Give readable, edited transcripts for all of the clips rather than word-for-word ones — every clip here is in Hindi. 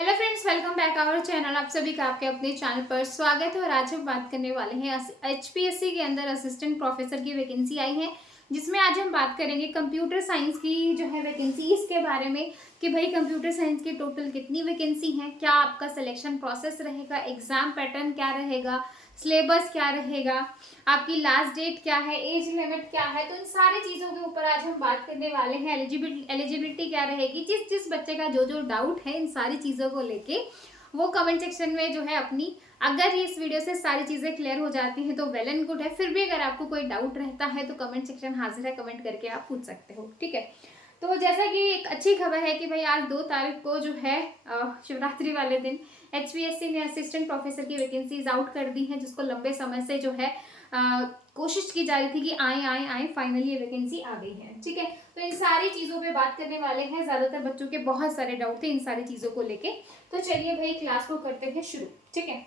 Hello friends, welcome back our channel. आप सभी का आपके अपने चैनल पर स्वागत है। और आज हम बात करने वाले हैं एचपीएससी के अंदर असिस्टेंट प्रोफेसर की वैकेंसी आई है, जिसमें आज हम बात करेंगे कंप्यूटर साइंस की जो है वैकेंसी इसके बारे में कि भाई कंप्यूटर साइंस की टोटल कितनी वैकेंसी है, क्या आपका सिलेक्शन प्रोसेस रहेगा, एग्जाम पैटर्न क्या रहेगा, सिलेबस क्या रहेगा, आपकी लास्ट डेट क्या है, एज लिमिट क्या है। तो इन सारी चीज़ों के ऊपर आज हम बात करने वाले हैं। एलिजिबिलिटी क्या रहेगी, जिस जिस बच्चे का जो जो डाउट है इन सारी चीज़ों को लेके वो कमेंट सेक्शन में जो है अपनी, अगर इस वीडियो से सारी चीज़ें क्लियर हो जाती हैं तो वेल एंड गुड है। फिर भी अगर आपको कोई डाउट रहता है तो कमेंट सेक्शन हाजिर है, कमेंट करके आप पूछ सकते हो, ठीक है। तो जैसा कि एक अच्छी खबर है कि भाई आज 2 तारीख को जो है शिवरात्रि वाले दिन एचपीएससी ने असिस्टेंट प्रोफेसर की वैकेंसीज आउट कर दी है, जिसको लंबे समय से जो है कोशिश की जा रही थी कि आए आए आए, फाइनली ये वैकेंसी आ गई है, ठीक है। तो इन सारी चीज़ों पे बात करने वाले हैं। ज़्यादातर बच्चों के बहुत सारे डाउट थे इन सारी चीज़ों को लेके। तो चलिए भाई क्लास को करते हैं शुरू, ठीक है।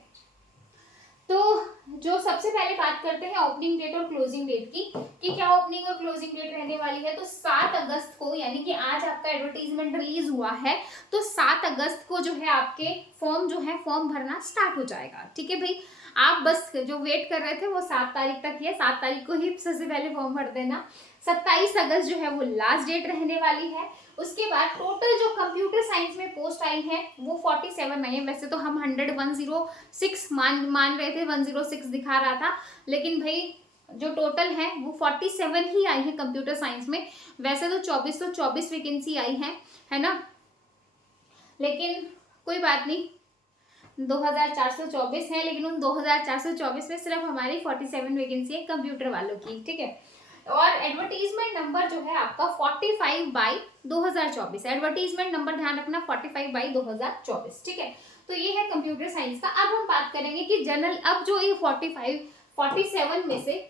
तो जो सबसे पहले बात करते हैं ओपनिंग डेट और क्लोजिंग डेट की कि क्या ओपनिंग और क्लोजिंग डेट रहने वाली है। तो 7 अगस्त को, यानी कि आज आपका एडवर्टीजमेंट रिलीज हुआ है, तो 7 अगस्त को जो है आपके फॉर्म जो है फॉर्म भरना स्टार्ट हो जाएगा, ठीक है भाई। आप बस जो वेट कर रहे थे वो 7 तारीख तक ही है, 7 तारीख को ही सबसे पहले फॉर्म भर देना। 27 अगस्त जो है वो लास्ट डेट रहने वाली है। उसके बाद टोटल जो कंप्यूटर साइंस में पोस्ट आई है वो 47 आई है। वैसे तो हम 106 मान रहे थे, 106 दिखा रहा था, लेकिन भाई जो टोटल है वो 47 ही आई है कंप्यूटर साइंस में। वैसे तो 2424 वैकेंसी आई है ना, लेकिन कोई बात नहीं, 2424 है, लेकिन उन 2424 में सिर्फ हमारी 47 वैकेंसी है कंप्यूटर वालों की, ठीक है। और एडवर्टीजमेंट नंबर जो है आपका 45/2024, एडवर्टीजमेंट नंबर ध्यान रखना 45/2024, ठीक है। तो ये है कंप्यूटर साइंस का। अब हम बात करेंगे कि जनरल, अब जो ये 47 में से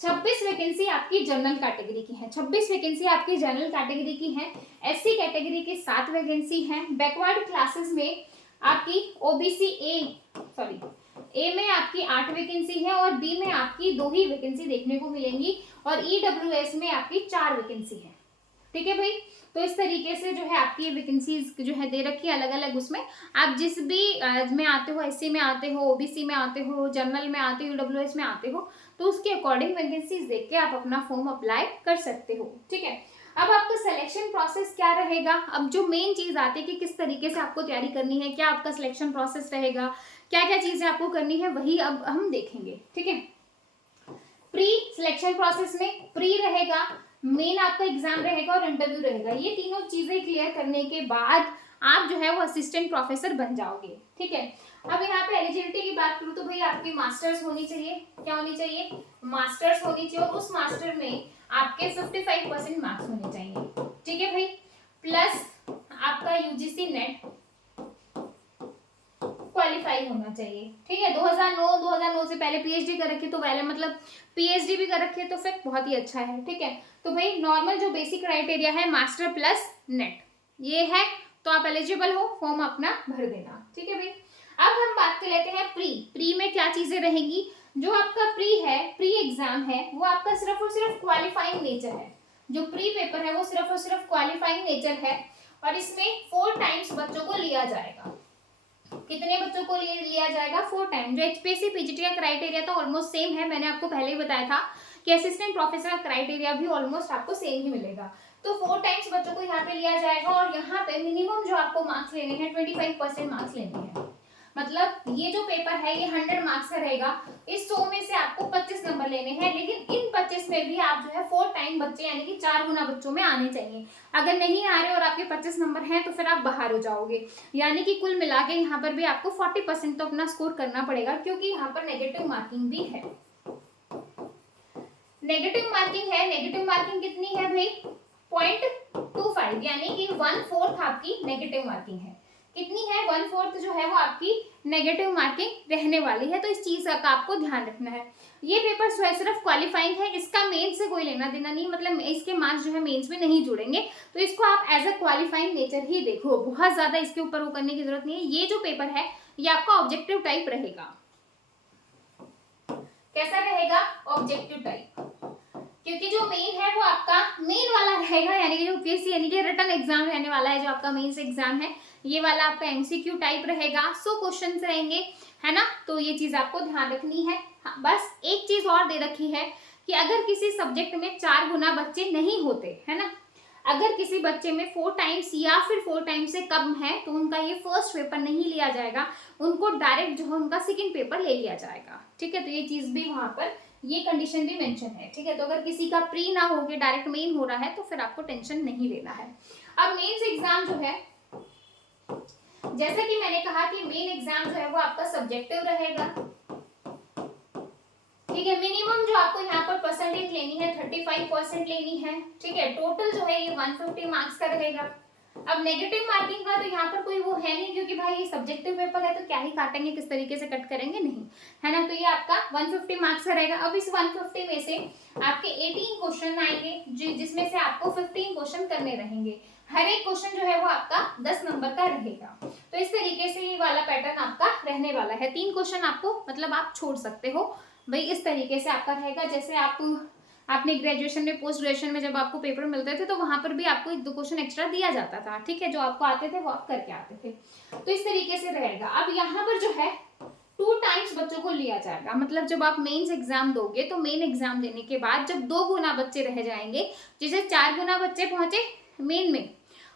26 वैकेंसी आपकी जनरल कैटेगरी की है, 26 वैकेंसी आपकी जनरल कैटेगरी की है। एससी कैटेगरी की 7 वैकेंसी है। बैकवर्ड क्लासेस में आपकी ओबीसी ए में आपकी 8 वैकेंसी है और बी में आपकी 2 ही वैकेंसी देखने को मिलेंगी और ईडब्ल्यूएस में आपकी 4 वैकेंसी है, ठीक है भाई। तो इस तरीके से जो है आपकी वैकेंसीज जो है दे रखी है अलग अलग। उसमें आप जिस भी में आते हो, एससी में आते हो, ओबीसी में आते हो, जनरल में आते हो, ईडब्ल्यूएस में आते हो, तो उसके अकॉर्डिंग वैकेंसीज देख के आप अपना फॉर्म अप्लाई कर सकते हो, ठीक है। अब आपका सिलेक्शन प्रोसेस क्या रहेगा, अब जो मेन चीज आती है कि किस तरीके से आपको तैयारी करनी है, क्या आपका सिलेक्शन प्रोसेस रहेगा, क्या क्या चीजें आपको करनी है, वही अब हम देखेंगे, ठीक है। प्री सिलेक्शन प्रोसेस में प्री रहेगा, मेन आपका एग्जाम रहेगा और इंटरव्यू रहेगा। ये तीनों चीजें क्लियर करने के बाद आप जो है वो असिस्टेंट प्रोफेसर बन जाओगे, ठीक है। अब यहाँ पे एलिजिबिलिटी की बात करूँ तो भाई आपकी मास्टर्स होनी चाहिए। क्या होनी चाहिए? मास्टर्स होनी चाहिए, और उस मास्टर में आपके 55% मार्क्स होने चाहिए, ठीक है भाई। प्लस आपका यूजीसी नेट क्वालिफाई होना चाहिए, ठीक है। 2009 से पहले पीएचडी कर रखी तो पहले मतलब पीएचडी भी कर रखी है तो फिर बहुत ही अच्छा है, ठीक है। तो भाई नॉर्मल जो बेसिक क्राइटेरिया है मास्टर प्लस नेट ये है, तो आप एलिजिबल हो, फॉर्म अपना भर देना, ठीक है भाई। अब हम बात कर लेते हैं प्री में क्या चीजें रहेंगी। जो आपका प्री एग्जाम है वो आपका सिर्फ और सिर्फ क्वालिफाइंग नेचर है। जो प्री पेपर है वो सिर्फ और सिर्फ क्वालिफाइंग नेचर है, और इसमें 4 टाइम्स बच्चों को लिया जाएगा। कितने बच्चों को लिया जाएगा? 4 टाइम। जो एचपीएससी पीजीटी का क्राइटेरिया था ऑलमोस्ट सेम है, मैंने आपको पहले ही बताया था कि असिस्टेंट प्रोफेसर का क्राइटेरिया भी ऑलमोस्ट आपको सेम ही मिलेगा। तो 4 टाइम्स बच्चों को यहाँ पे लिया जाएगा, और यहाँ पे मिनिमम जो आपको मार्क्स लेने हैं 25% मार्क्स लेने हैं। मतलब ये जो पेपर है ये 100 मार्क्स का रहेगा, इस 100 में से आपको 25 नंबर लेने हैं, लेकिन इन 25 में भी आप जो है 4 टाइम बच्चे यानी कि 4 गुना बच्चों में आने चाहिए। अगर नहीं आ रहे और आपके 25 नंबर हैं तो फिर आप बाहर हो जाओगे, यानी कि कुल मिला के यहाँ पर भी आपको 40% तो अपना स्कोर करना पड़ेगा, क्योंकि यहाँ पर नेगेटिव मार्किंग भी है। नेगेटिव मार्किंग है, नेगेटिव मार्किंग कितनी है भाई? 0.25, यानी कि 1/4 आपकी नेगेटिव मार्किंग है। कितनी है? 1/4 जो है वो आपकी नेगेटिव मार्किंग रहने वाली है, तो इस चीज का आपको ध्यान रखना है। ये पेपर सिर्फ क्वालिफाइंग है, इसका मेंस से कोई लेना देना नहीं, मतलब इसके मार्क्स जो है मेंस में नहीं जुड़ेंगे, तो इसको आप एज अ क्वालिफाइंग नेचर ही देखो, बहुत ज्यादा इसके ऊपर वो करने की जरूरत नहीं है। ये जो पेपर है ये आपका ऑब्जेक्टिव टाइप रहेगा। कैसा रहेगा? Objective type. क्योंकि जो मेन है वो आपका मेन वाला रहेगा, यानी कि जो यूपीएससी यानी कि रिटन एग्जाम रहने वाला है, जो आपका मेंस एग्जाम है ये वाला आपका एमसीक्यू टाइप रहेगा, 100 क्वेश्चंस रहेंगे, है ना। तो ये चीज आपको ध्यान रखनी है। हाँ, बस एक चीज और दे रखी है कि अगर किसी सब्जेक्ट में 4 गुना बच्चे नहीं होते, है ना, अगर किसी बच्चे में 4 टाइम्स या फिर 4 टाइम्स से कम है तो उनका ये फर्स्ट पेपर नहीं लिया जाएगा, उनको डायरेक्ट जो है उनका सेकंड पेपर ले लिया जाएगा। ठीक है, तो ये चीज भी वहां पर ये कंडीशन भी मेंशन है। ठीक है, तो अगर किसी का प्री ना हो के डायरेक्ट मेन हो रहा है तो फिर आपको टेंशन नहीं लेना है। अब मेंस एग्जाम जो है, जैसे कि मैंने कहा कि मेन एग्जाम जो है वो आपका सब्जेक्टिव रहेगा। ठीक है, मिनिमम जो आपको यहाँ पर परसेंटेज लेनी है 35% लेनी है। ठीक है, टोटल जो है ये 150 मार्क्स का रहेगा। अब नेगेटिव मार्किंग का तो यहाँ पर कोई वो है नहीं, क्योंकि भाई ये सब्जेक्टिव पेपर है तो क्या ही काटेंगे, किस तरीके से कट करेंगे, नहीं, है ना। तो ये आपका 150 मार्क्स का रहेगा। अब इस 150 में से आपके 18 क्वेश्चन आएंगे, जिसमें से आपको 15 क्वेश्चन करने रहेंगे। हर एक क्वेश्चन जो है वो आपका 10 नंबर का रहेगा। तो इस तरीके से ये वाला पैटर्न आपका रहने वाला है। 3 क्वेश्चन आपको मतलब आप छोड़ सकते हो भाई, इस तरीके से आपका रहेगा। जैसे आपने ग्रेजुएशन में, पोस्ट ग्रेजुएशन में जब आपको पेपर मिलते थे तो वहां पर भी आपको 1-2 क्वेश्चन एक्स्ट्रा दिया जाता था। ठीक है, जो आपको आते थे वो आप करके आते थे। तो इस तरीके से रहेगा। अब यहाँ पर जो है 2 टाइम्स बच्चों को लिया जाएगा, मतलब जब आप मेंस एग्जाम दोगे तो मेन एग्जाम देने के बाद जब 2 गुना बच्चे रह जाएंगे, जैसे 4 गुना बच्चे पहुंचे मेन में,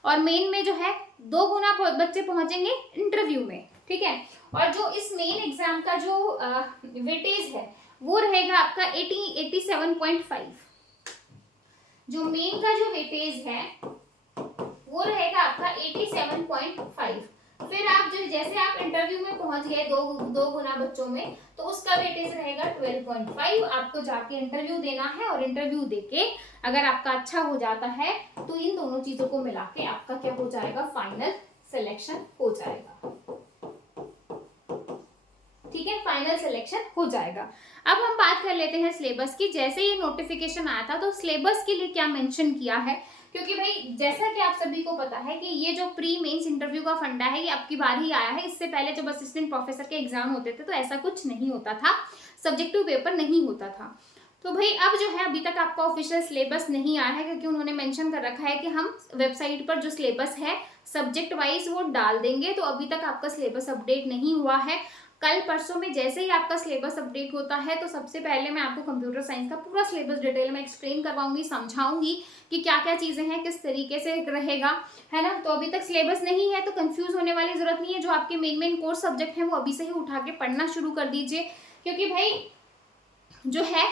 और मेन में जो है 2 गुना बच्चे पहुंचेंगे इंटरव्यू में। ठीक है, और जो इस मेन एग्जाम का जो वेटेज है वो रहेगा आपका 87.5। जो मेन का जो वेटेज है वो रहेगा आपका 87.5। फिर आप जो जैसे आप इंटरव्यू में पहुंच गए 2 गुना बच्चों में, तो उसका वेटेज रहेगा 12.5। आपको जाके इंटरव्यू देना है, और इंटरव्यू देके अगर आपका अच्छा हो जाता है तो इन दोनों चीजों को मिला के आपका क्या हो जाएगा, फाइनल सिलेक्शन हो जाएगा। ठीक है, फाइनल सिलेक्शन हो जाएगा। अब हम बात कर लेते हैं सिलेबस की। जैसे ये नोटिफिकेशन आया था तो सिलेबस के लिए क्या मेंशन किया है, क्योंकि भाई जैसा कि आप सभी को पता है कि ये जो प्री मेंस इंटरव्यू का फंडा है ये आपकी बार ही आया है। इससे पहले जब असिस्टेंट प्रोफेसर के एग्जाम होते थे तो ऐसा कुछ नहीं होता था, सब्जेक्टिव पेपर नहीं होता था। तो भाई अब जो है अभी तक आपका ऑफिशियल सिलेबस नहीं आया है, क्योंकि उन्होंने मेंशन कर रखा है कि हम वेबसाइट पर जो सिलेबस है सब्जेक्ट वाइज वो डाल देंगे। तो अभी तक आपका सिलेबस अपडेट नहीं हुआ है। कल परसों में जैसे ही आपका सिलेबस अपडेट होता है तो सबसे पहले मैं आपको कंप्यूटर साइंस का पूरा सिलेबस डिटेल में एक्सप्लेन करवाऊंगी, समझाऊंगी कि क्या क्या चीजें हैं, किस तरीके से रहेगा, है ना। तो अभी तक सिलेबस नहीं है तो कंफ्यूज होने वाली जरूरत नहीं है। जो आपके मेन कोर्स सब्जेक्ट हैं वो अभी से ही उठा के पढ़ना शुरू कर दीजिए, क्योंकि भाई जो है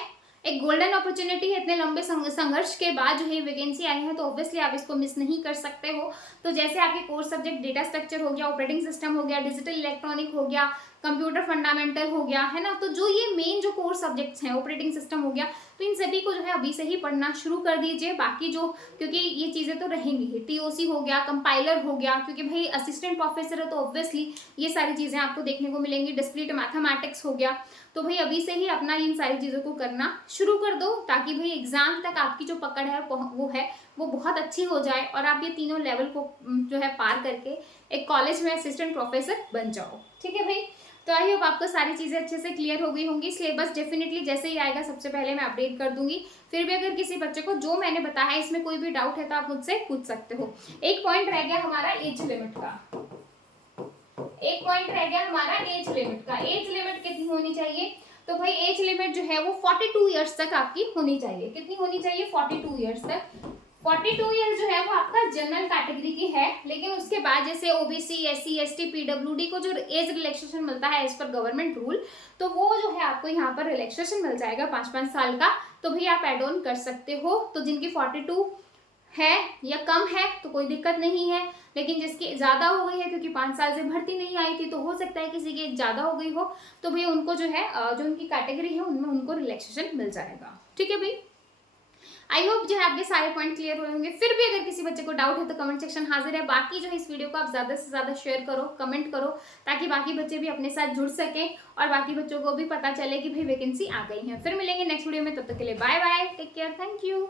एक गोल्डन अपॉर्चुनिटी है। इतने लंबे संघर्ष के बाद जो है वैकेंसी आई है तो ऑब्वियसली आप इसको मिस नहीं कर सकते हो। तो जैसे आपके कोर्स सब्जेक्ट डेटा स्ट्रक्चर हो गया, ऑपरेटिंग सिस्टम हो गया, डिजिटल इलेक्ट्रॉनिक हो गया, कंप्यूटर फंडामेंटल हो गया, है ना। तो जो ये मेन जो कोर्स सब्जेक्ट्स हैं, ऑपरेटिंग सिस्टम हो गया, तो इन सभी को जो है अभी से ही पढ़ना शुरू कर दीजिए। बाकी जो, क्योंकि ये चीजें तो रहेंगी ही, टीओसी हो गया, कंपाइलर हो गया, क्योंकि भाई असिस्टेंट प्रोफेसर है तो ऑब्वियसली ये सारी चीजें आपको देखने को मिलेंगी। डिस्क्रीट मैथमेटिक्स हो गया, तो भाई अभी से ही अपना इन सारी चीजों को करना शुरू कर दो, ताकि भाई एग्जाम तक आपकी जो पकड़ है वो बहुत अच्छी हो जाए और आप ये तीनों लेवल को जो है पार करके एक कॉलेज में असिस्टेंट प्रोफेसर बन जाओ। ठीक है भाई, तो आई होप आपको सारी चीजें अच्छे से क्लियर हो गई होंगी। सिलेबस डेफिनेटली जैसे ही आएगा सबसे पहले मैं अपडेट कर दूंगी। फिर भी अगर किसी बच्चे को जो मैंने बताया है इसमें कोई भी डाउट है तो आप मुझसे पूछ सकते हो। एक पॉइंट रह गया हमारा एज लिमिट का, एक पॉइंट रह गया हमारा एज लिमिट का। एज लिमिट कितनी होनी चाहिए, तो भाई एज लिमिट जो है वो 42 ईयर्स तक आपकी होनी चाहिए। कितनी होनी चाहिए, 42 ईयर्स तक। 42 ईयर्स जो है वो आपका जनरल कैटेगरी की है, लेकिन उसके बाद जैसे ओबीसी, एससी, एसटी, पीडब्ल्यूडी को जो एज रिलैक्सेशन मिलता है एज पर गवर्नमेंट रूल, तो वो जो है आपको यहाँ पर रिलैक्सेशन मिल जाएगा 5-5 साल का। तो भाई आप एड ऑन कर सकते हो। तो जिनकी 42 है या कम है तो कोई दिक्कत नहीं है, लेकिन जिसकी ज्यादा हो गई है क्योंकि 5 साल से भर्ती नहीं आई थी तो हो सकता है किसी की ज्यादा हो गई हो, तो भाई उनको जो है जो उनकी कैटेगरी है उनमें उनको रिलैक्सेशन मिल जाएगा। ठीक है भाई, आई होप जो है आपके सारे पॉइंट क्लियर हुए होंगे। फिर भी अगर किसी बच्चे को डाउट है तो कमेंट सेक्शन हाजिर है। बाकी जो है इस वीडियो को आप ज्यादा से ज्यादा शेयर करो, कमेंट करो, ताकि बाकी बच्चे भी अपने साथ जुड़ सके और बाकी बच्चों को भी पता चले कि भाई वैकेंसी आ गई है। फिर मिलेंगे नेक्स्ट वीडियो में, तब तक के लिए bye bye, take care, thank you.